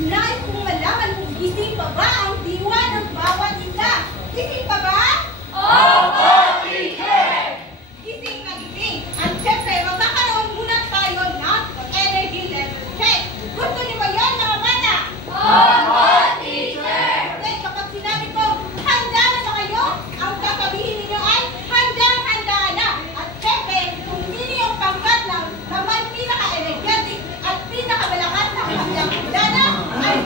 Nais kong malaman kung gising pa ba ang diwa ng bawat isa. Gising pa ba? Opo, teacher! Gising na gising. At syempre, magkakaroon muna tayo ng energy level check. Gusto niyo ba yan, mga bata? Opo, teacher! Okay, kapag sinabi ko, handa na ba kayo? Ang sasabihin ninyo ay, handang-handa na. At syempre, kung sino yung pangkat ng naman pinaka-energetic at pinaka-malakas na handang-handa na, ay